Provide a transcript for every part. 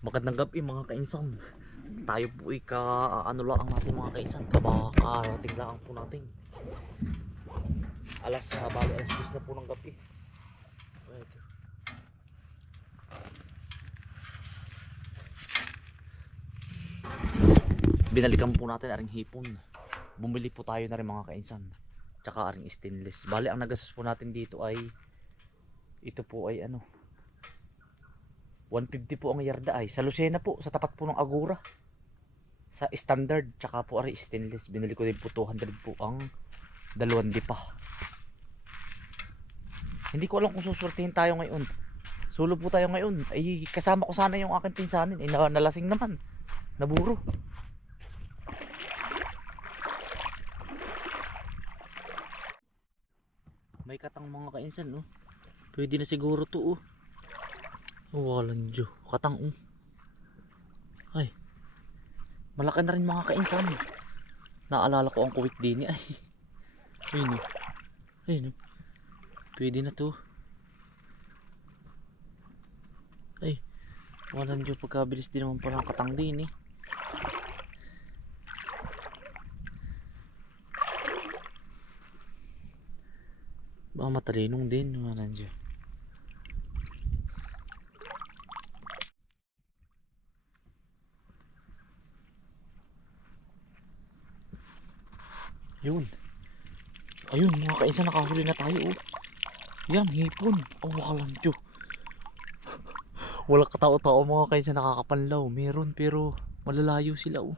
Magandang gabi mga kainsan. Tayo po ay ano lang natin mga kainsan. Kabakarating lang po natin. Bali alas 10 na po ng gabi. Right. Binalikan po natin aring hipon. Bumili po tayo na rin mga kainsan. Tsaka aring stainless. Bali ang nagastos po natin dito ay ito po ay ano 150 po ang yarda ay sa Lucena po, sa tapat po ng Agora. Sa standard tsaka po aring stainless. Binili ko din po 200 po ang dalawang dipa. Hindi ko alam kung suswertihin tayo ngayon. Solo po tayo ngayon. Ay kasama ko sana yung aking pinsanin. Ay nalasing naman. Naburo. May katang mga kainsan oh. Pwede na siguro to oh. Oh walang Diyo. Katang oh. Ay. Malaki na rin mga kainsan. Naalala ko ang kuwit din ay. Ayun oh. Ayun oh. Pwede na to. Ay. Walang Diyo. Pagkabilis din naman pala ang katang din eh. Baka matalinong din. Walang Diyo. Yun. Ayun mga kainsan, nakahuli na tayo oh. Yan, hipon. Oh, walang Diyo. Wala katao-tao mga kainsan nakakapanlaw. Meron pero malalayo sila oh.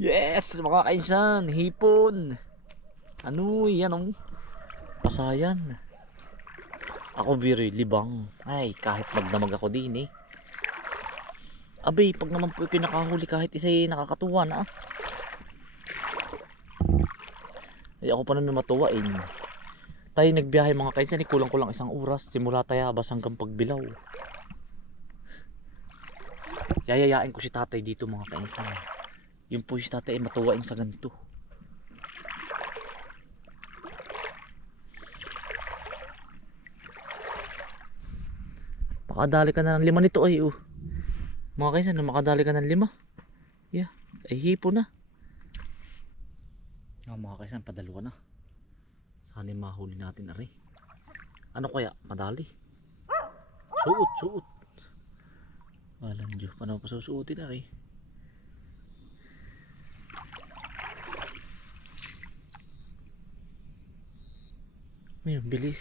Yes mga kainsan, hipon. Ano yan oh. Pasayan. Ako biroy, libang. Ay, kahit magdamag ako din eh. Abay, pag naman po kinakahuli kahit isa'y nakakatuwa na ah. Ay ako pa naman matuwain. Tayo nagbiyahe mga kainsan, kulang-kulang isang oras simula Tayabas hanggang Pagbilao. Yayayain ko si tatay dito mga kainsan. Yung po si tatay ay matuwain sa ganito. Makadali ka na ng 5 nito ay oh. Mga kainsan, makadali ka ng 5. Yeah, ay hipo na. Mga kainsan, padalawa na. Sana mahuli natin ari. Ano kaya? Madali. Suot. Walang Diyo. Paano pa susuotin ari? Ayun, bilis.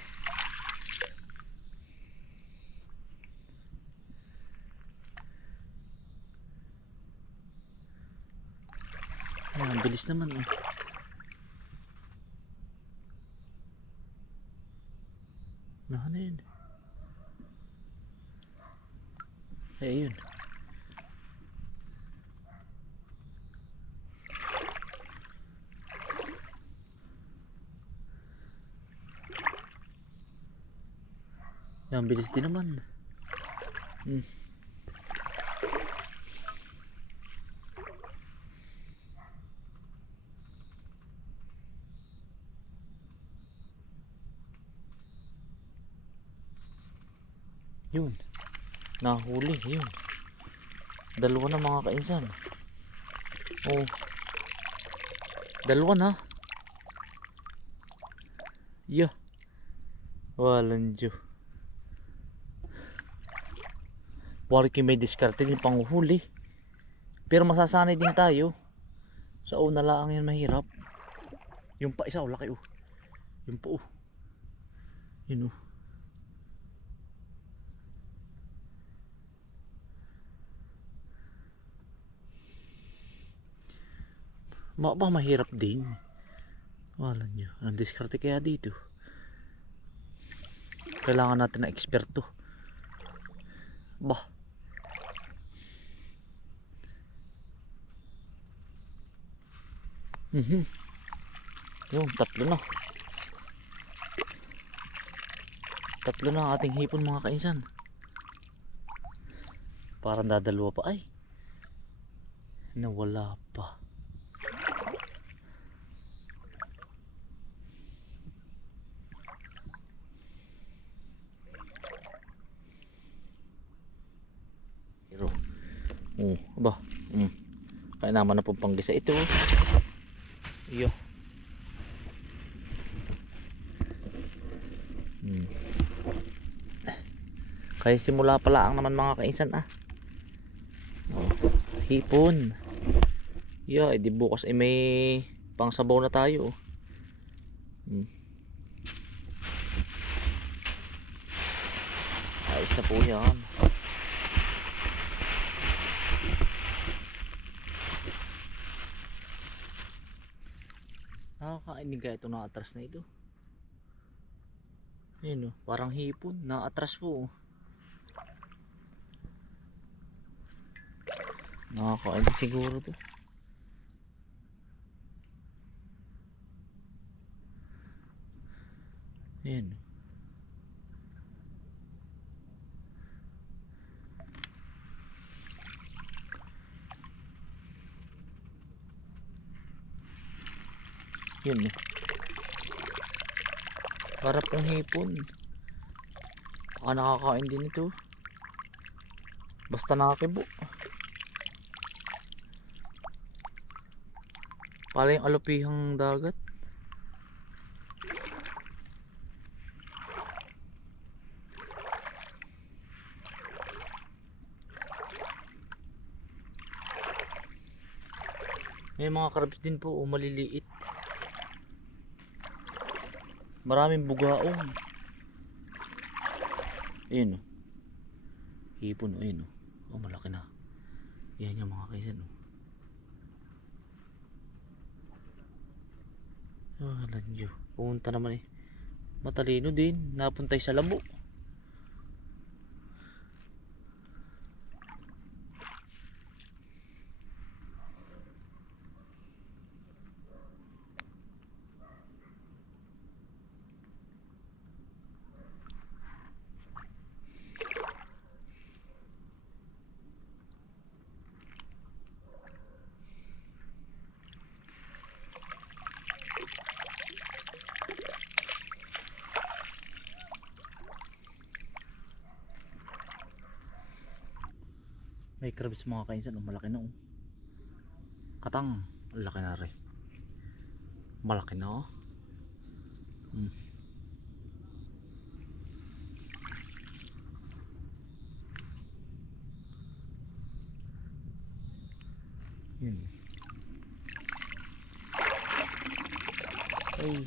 Ayun, bilis naman oh. Ano yun? Ay, ayun. Yan, bilis din naman. Yun. Nahuli. Yun. Dalawa na mga kainsan. Oh. Dalawa na. Yeah. Walang Diyo. Wari may diskarte din panguhuli. Pero masasanay din tayo. Sa una lang yan mahirap. Yung pa isa, laki oh. Yung pa oh. Yun oh. Mahirap din. Wala nyo. Ang diskarte kaya dito. Kailangan natin na eksperto. Bah. Yung tatlo na. Tatlo na ang ating hipon mga kainsan. Parang dadalawa pa ay. Nawala pa. Pero Oh, aba. Kaya naman na pong panggisa ito. Iyo. Kaya simula pa lang naman mga kainsan Oh, hipon. Yeah, edi bukas ay may pangsabaw na tayo. Ayos na po yan. Nakakainig kaya ito na atras na ito. Ayun parang hipon. Na-atras po. Nakakainig siguro to. Ayun. Yun para pong hipon. Baka nakakain din ito. Basta nakakibo. Pala yung alupihang dagat. May mga crabs din po maliliit. Maraming bugaong. Ayun hipon ayun malaki na. Yan yung mga kaisan Landiyo. Pumunta naman matalino din. Napuntay sa labo. May crabs mga kainsan malaki na katang laki na rin, malaki na yun ay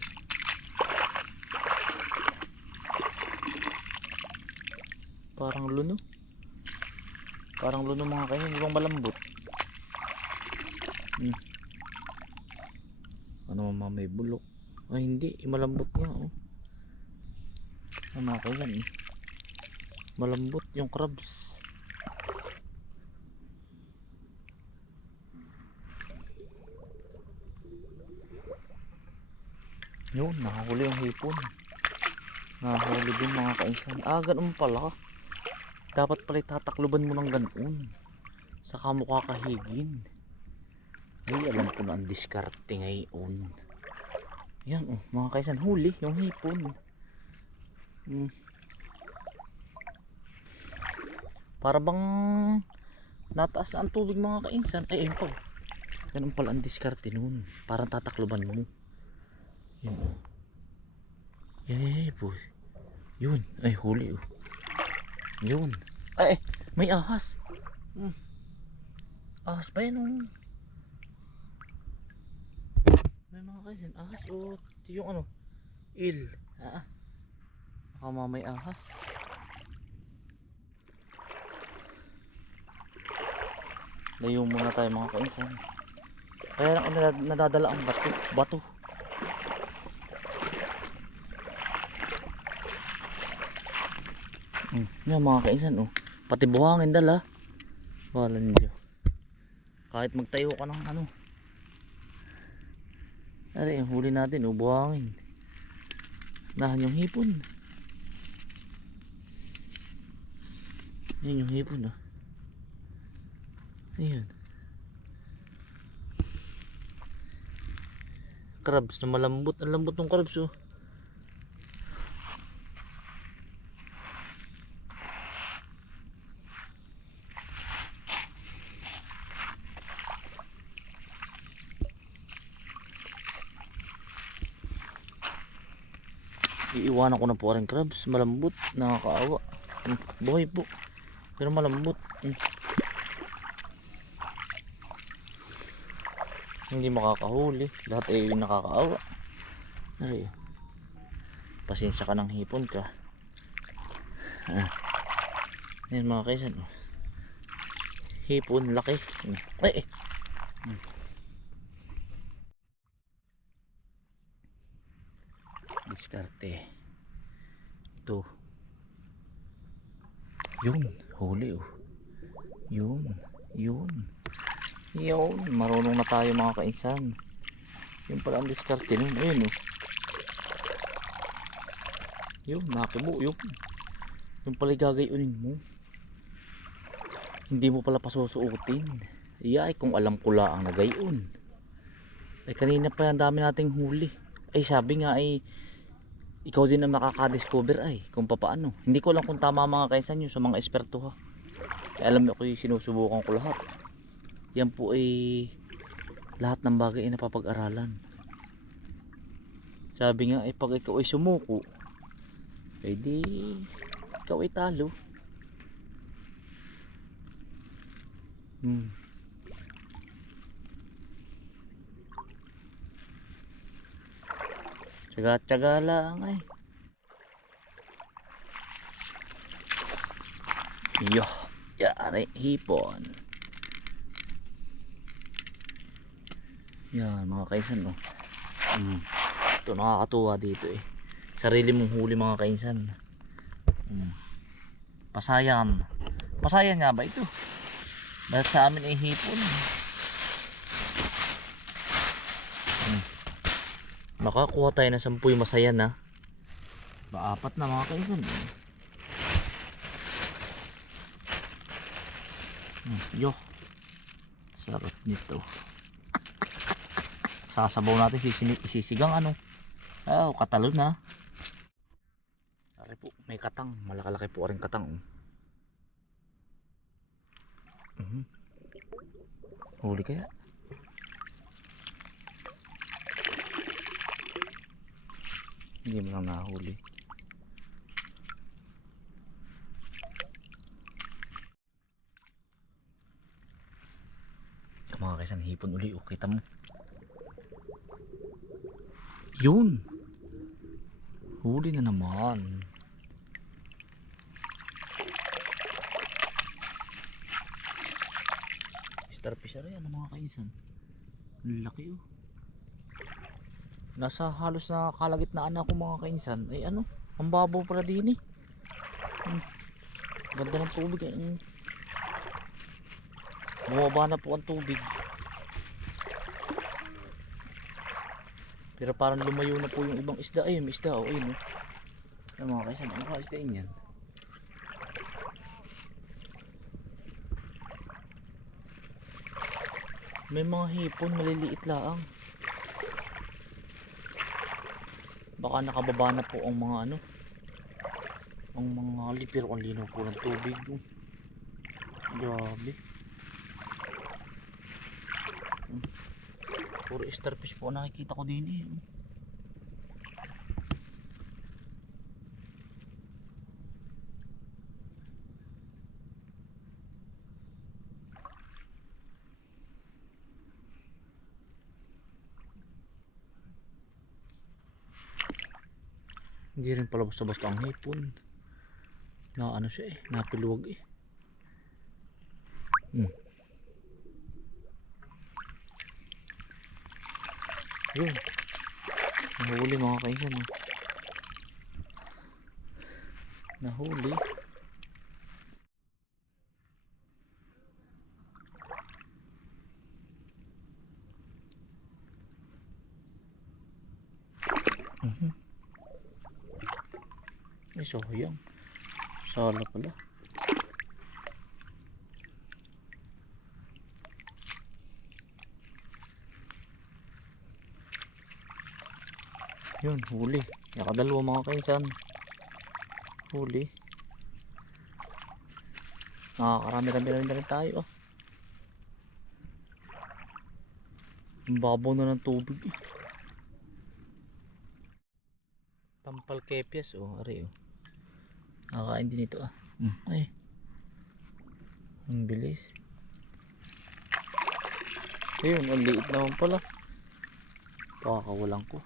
parang luno mga kainsan, hindi bang malambot ano may bulok ay hindi malambot nga mga kainsan malambot yung crabs. Yun nakahuli yung hipon, nakahuli din mga kainsan. Ganun pala, dapat pala tatakluban mo ng ganoon saka mo kakahigin. Ay alam ko na ang diskarte ngayon. Yan mga kaisan, huli yung hipon. Para bang nataas na ang tubig mga kainsan. Ay ayun pa, ganun pala ang diskarte nun, parang tatakluban mo. Yun yay boy, yun ay huli yun ay may ahas. Ahas pa yan may mga kaisan ahas yung il baka mamay ahas. Layo muna tayo mga kainsan, kaya nadadala ang bato. Yan mga kainsan pati buhangin dala. Walang Diyo, kahit magtayo ka ng yung huli natin buhangin. Nahan yung hipon. Yan yung hipon ayun, crabs na malambot. Ang lambot ng crabs Iiwanan ko na po rin crabs. Malambot. Nakakaawa. Buhay po. Pero malambot. Hindi makakahuli. Lahat ay nakakaawa. Ay, pasensya ka ng hipon ka. Yan mga kaisan. Hipon laki. Ay. Diskarte. Ito. Yun, huli oh. Yun. Marunong na tayo mga kainsan. Yun pala ang diskarte nun. Ayun oh. Yun, nakibo yun. Yung pala gagayunin mo. Hindi mo pala pasusuotin. Ay kung alam ko lang na gayon. Ay kanina pa yan dami nating huli. Ay sabi nga ay ikaw din ang makakadiscover ay kung papaano. Hindi ko lang kung tama mga kaisan yun sa mga esperto ha. Ay, alam mo ko yung sinusubukan ko lahat. Yan po ay lahat ng bagay ay napapag-aralan. Sabi nga ay pag ikaw ay sumuko, ay di ikaw ay talo. Tsaga-tsaga lang ay. Yo, yari hipon. Yan mga kaisan oh. Ito nakakatuwa dito eh. Sarili mong huli mga kaisan. Pasayan. Pasayan nga ba ito? Dahil sa amin ay hipon. Nakakuha tayo na 10 masaya na. Ba 4 na mga kaisan. Yo. Sarap nito. Sasabaw natin sisigang ano. Oh, katalon na. Ari po, may katang. Malakalaki po rin katang. Huli kaya? Hindi mo lang nahuli. Yung mga kaisang hipon uli, oh, kita mo. Yun! Huli na naman. Starfish yan ang mga kaisan. Laki oh. Nasa halos na kalagitnaan ako mga kainsan. Ay ano, ang babaw pala din eh. Ganda ng tubig eh. Bumaba na po ang tubig. Pero parang lumayo na po yung ibang isda. Ay may isda oh, ayun oh. Ay mga kainsan, ano ka isdain yan? May mga hipon maliliit lang. Baka nakababa na po ang mga ano, ang mga lipir. Ang linaw po ng tubig oh. Grabe. Puro starfish po nakikita ko din eh. Hindi rin pala basta-basta ang hipon. Na ano siya eh, napiluwag eh. Yun. Nahuli mga kaisan oh. Nahuli. Ay sayang. Sala pala. Yun, huli. Nakadalawa mga kaisan. Huli. Nakakarami-rami na rin tayo oh. Ang babaw na ng tubig eh. Tampal kepias oh, ari oh. Nakakain din ito ah. Ay. Ang bilis. Ayun, ang liit naman pala. Pakakawalan ko.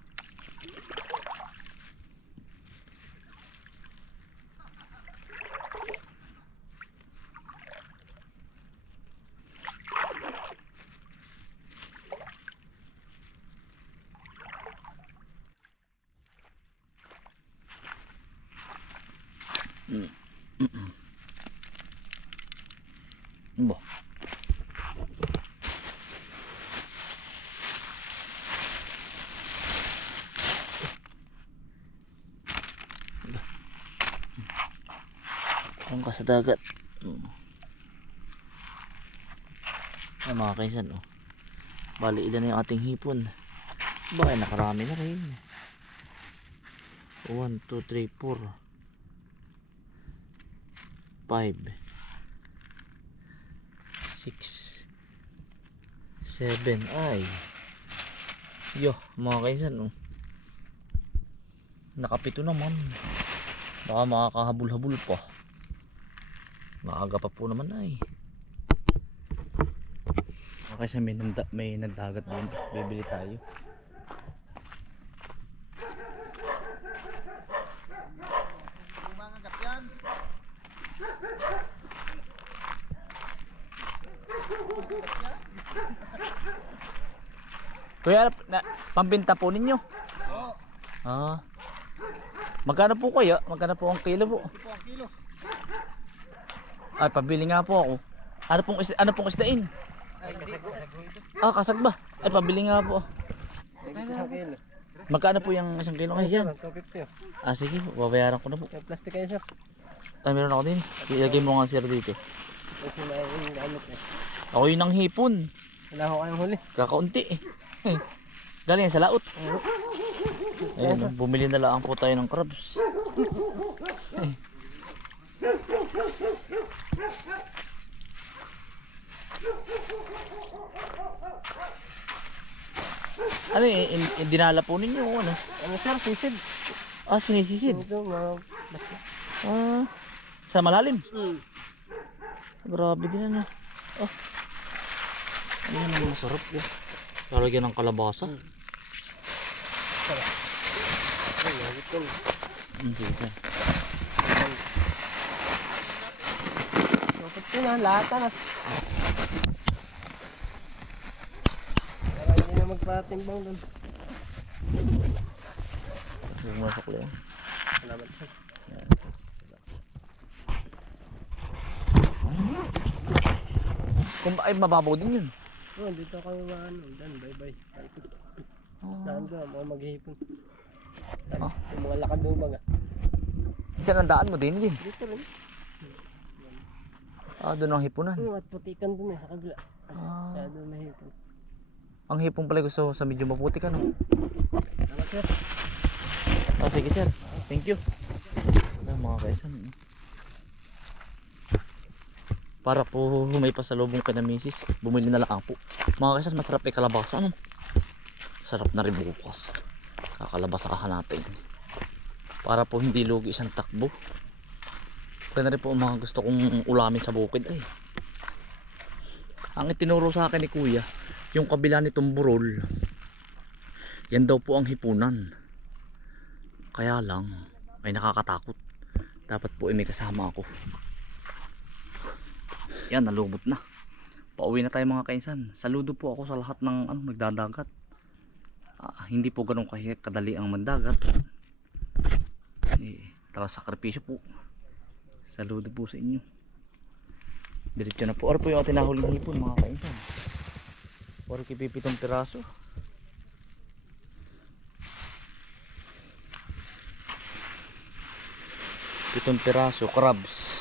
Ba. Ang ka sa dagat. Ay mga kaisan oh. Bali ilan na yung ating hipon. Bakit nakarami na rin. 1, 2, 3, 4 5 6 7 ay yo mga kaisan oh. Nakapito naman. Baka makakahabol-habol pa. Maaga pa po naman ay. Kasi may nagdagat doon. Bibili tayo. Kuya, pambinta po ninyo? Oo. Ah. Magkano po kayo? Magkano po ang kilo po? Ay, pabili nga po ako. Ano pong isdain? Ah, kasag ba? Ay, pabili nga po. Magkano po yung 1 kilo kayo dyan? 250. Ah, sige po. Babayaran ko na po. May plastic kayo, sir. Ay, meron ako din. Ilagay mo nga sir dito. Kasi may gamit eh. Ako yun ang hipon. Wala ko kayong huli. Kakaunti eh. Galing sa laot. Ayun, bumili na lang po tayo ng crabs. Ano dinala po ninyo ano? Ano sir, sisid. Ah, sinisisid. Ito, mga... Ah, sa malalim? Grabe din ano. Oh. Ano naman masarap yun. Lalagyan ng kalabasa. Sarap. Ay, ito. Sige sir. Dapat yun ha, lahat na. Para hindi na magpatimbang doon. Bumasok lang. Salamat sir. Kung ay mababaw din yun. Oh, dito kami maano. Dan, bye-bye. Saan doon, mga maghihipon. Yung mga lakad doon baga. Isa ng daan mo din din. Dito rin. Ah, doon ang hipunan. At putikan doon eh, sa kabila. Ah. Kaya doon may hipon. Ang hipon pala gusto sa medyo maputi ka no? Salamat sir. Ah, sige sir. Thank you. Ah, mga kaisan. Para po may pasalubong ka na misis, bumili na lang po. Mga kaisan, masarap ay kalabasa no? Sarap na rin bukas. Kakalabasahan natin. Para po hindi lugi isang takbo. Kaya na rin po ang mga gusto kong ulamin sa bukid ay. Ang itinuro sa akin ni kuya, yung kabila nitong burol, yan daw po ang hipunan. Kaya lang may nakakatakot. Dapat po ay may kasama ako. Yan, nalubot na. Pauwi na tayo mga kainsan. Saludo po ako sa lahat ng nagdadagat. Hindi po ganun kadali ang mandagat. Sakripisyo po. Saludo po sa inyo. Diretso na po. Ano po yung ating nahuling hipon mga kainsan? 47 piraso. Pitong piraso crabs.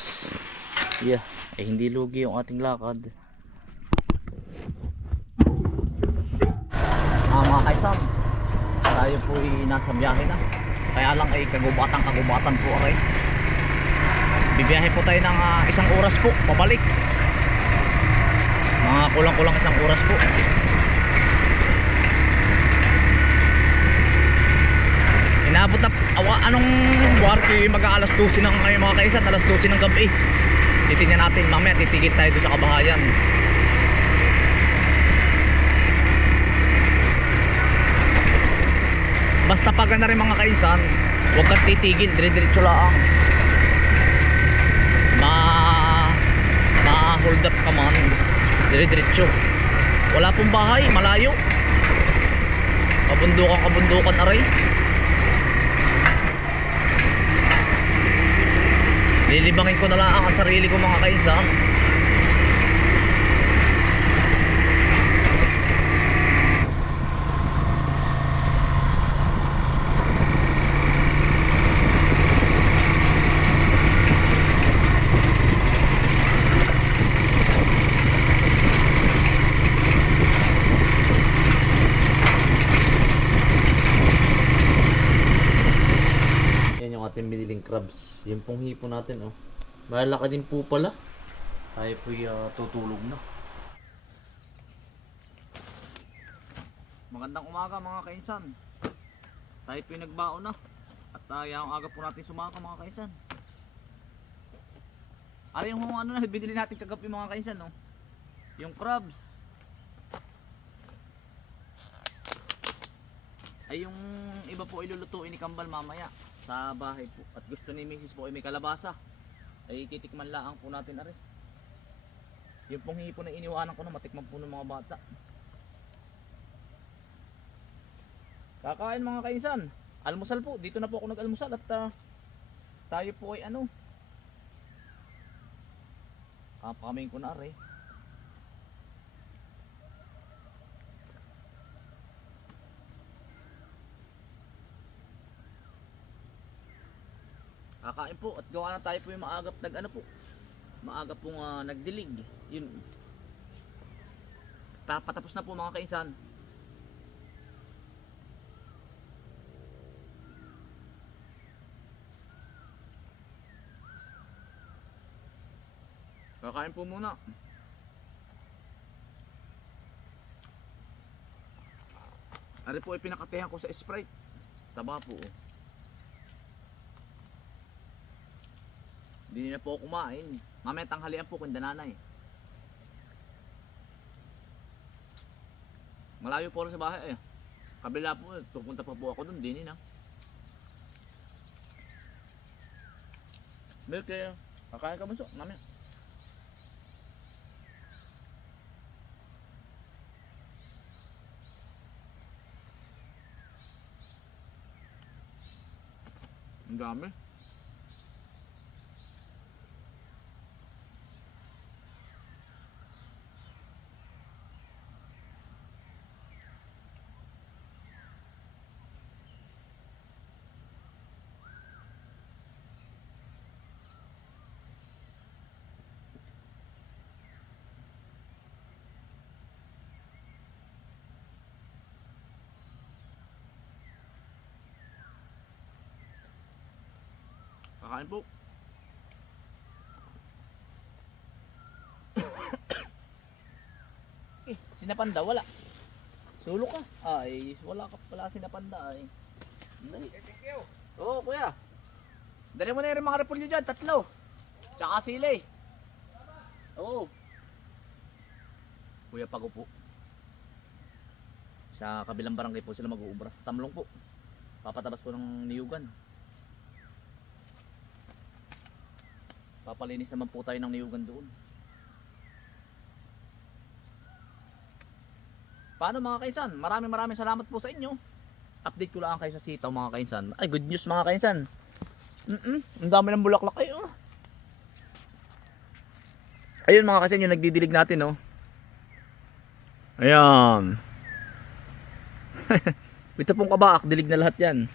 Yeah, ay hindi lugi yung ating lakad. Mga kaisan, tayo po ay nasa biyahe na. Kaya lang ay kagubatan po ay. Bibiyahe po tayo ng 1 oras po pabalik. Mga kulang-kulang 1 oras po. Inabot na anong buwarki mag-aalas 12 ng ngayon mga kaisan, alas 12 ng gabi. Titingnan natin, mamaya titigit tayo doon sa kabahayan. Basta pag na rin mga kaisan, huwag kang titigil, dire-diretso lang. Ma-hold up ka man, dire-diretso. Wala pong bahay, malayo. Kabundukan aray. Lilibangin ko na lang ang sarili ko mga kaisan. Ating biniling crabs. Yung pong hipo natin, oh. Malaki din po pala. Tayo po'y tutulog na. Magandang umaga mga kainsan. Tayo po'y nagbao na. At ang aga po natin sumaka mga kainsan. Ano yung ano na binili natin kagabi mga kainsan, no? Yung crabs. Ay yung iba po ilulutuin ni Kambal mamaya sa bahay po. At gusto ni Mrs. po ay may kalabasa. Ay titikman lang po natin ari. Yung pong hipo na iniwanan ko na matikman po ng mga bata. Kakain mga kainsan. Almusal po. Dito na po ako nag-almusal at tayo po ay ano. Kapakamin ko na ari. Kakain po at gawa na tayo po yung maagap maagap pong nagdilig. Yun. Patapos na po mga kainsan. Kakain po muna. Ari po ay pinakatehan ko sa Sprite. Taba po. Hindi na po kumain. Mamaya tanghalian po kung dananay. Malayo po rin sa bahay eh. Kabila po, pupunta pa po ako doon. Dinin na. Milk eh. Kakain ka bunso. Mamaya. Ang dami. Kakain po. Sinapanda wala. Sulok ka. Ay, wala ka pala sinapanda ay. Dali. Thank you. Oo, kuya. Dali mo na yung mga repolyo dyan, 3. Tsaka sili. Oo. Kuya Pago po. Sa kabilang barangay po sila mag-uubra. Tamlong po. Papatabas po ng niyugan. Papalinis naman po tayo ng niyugan doon. Paano mga kainsan? Maraming salamat po sa inyo. Update ko lang kayo sa sitaw mga kainsan. Ay, good news mga kainsan. Ang dami ng bulaklak kayo. Ayun mga kainsan yung nagdidilig natin, oh. Ayan. Ito pong kabaak, dilig na lahat yan.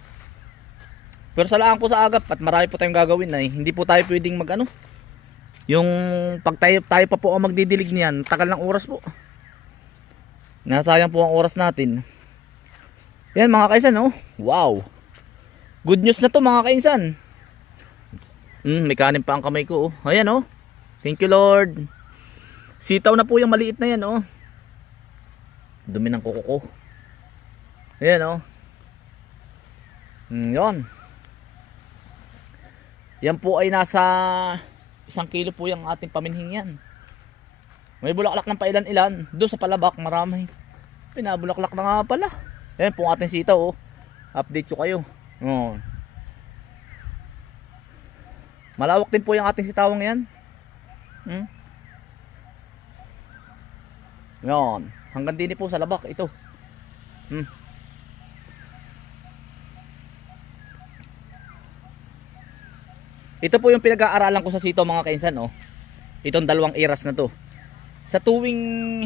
Pero salaan po sa agap at marami po tayong gagawin ay hindi po tayo pwedeng mag ano. Yung pag tayo pa po ang magdidilig niyan, tagal ng oras po. Nasayang po ang oras natin. Yan mga kainsan, oh. Wow. Good news na to mga kainsan. May kanin pa ang kamay ko, oh. Ayan, oh. Thank you Lord. Sitaw na po yung maliit na yan, oh. Dumi ng kuko ko. Ayan, oh. Yan. Yan po ay nasa 1 kilo po yung ating paminhing yan. May bulaklak ng pailan-ilan. Doon sa palabak marami. Pinabulaklak na nga pala. Yan po ang ating sitaw oh. Update ko kayo. Oh. Malawak din po yung ating sitawang yan. Yan. Hanggang din po sa labak ito. Ito po yung pinag-aaralan ko sa sitaw mga kainsan oh. Itong 2 iras na to. Sa tuwing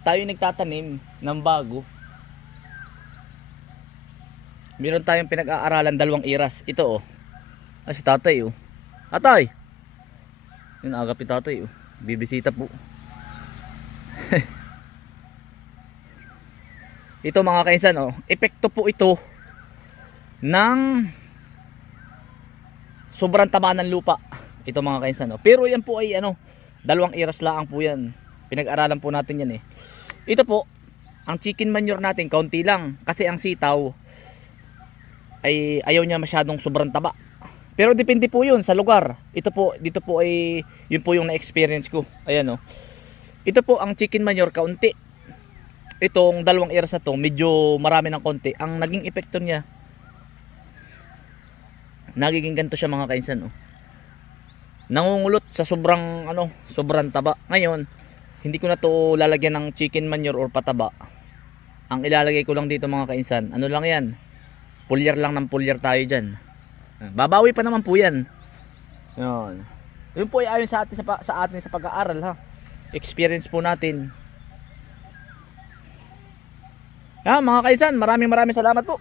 tayo nagtatanim ng bago, meron tayong pinag-aaralan 2 iras. Ito oh. Si tatay oh. Atay. Yun agap ni tatay oh. Bibisita po. Ito mga kainsan oh. Epekto po ito ng sobrang taba ng lupa. Ito mga kainsan oh. Pero yan po ay 2 iras lang po yan. Pinag-aralan po natin yan eh. Ito po, ang chicken manure natin kaunti lang kasi ang sitaw ay ayaw niya masyadong sobrang taba. Pero depende po 'yun sa lugar. Ito po, dito po ay yun po yung na-experience ko. Ayan oh. Ito po ang chicken manure kaunti. Itong 2 iras na to, medyo marami ng konti. Ang naging epekto niya, nagiging ganito siya mga kainsan oh. Nangungulot sa sobrang sobrang taba. Ngayon, hindi ko na to lalagyan ng chicken manure or pataba. Ang ilalagay ko lang dito mga kainsan, ano lang yan, pulyar lang ng pulyar tayo dyan. Babawi pa naman po yan. Yun po ay ayon sa atin sa pag-aaral ha. Experience po natin. Mga kainsan, maraming salamat po.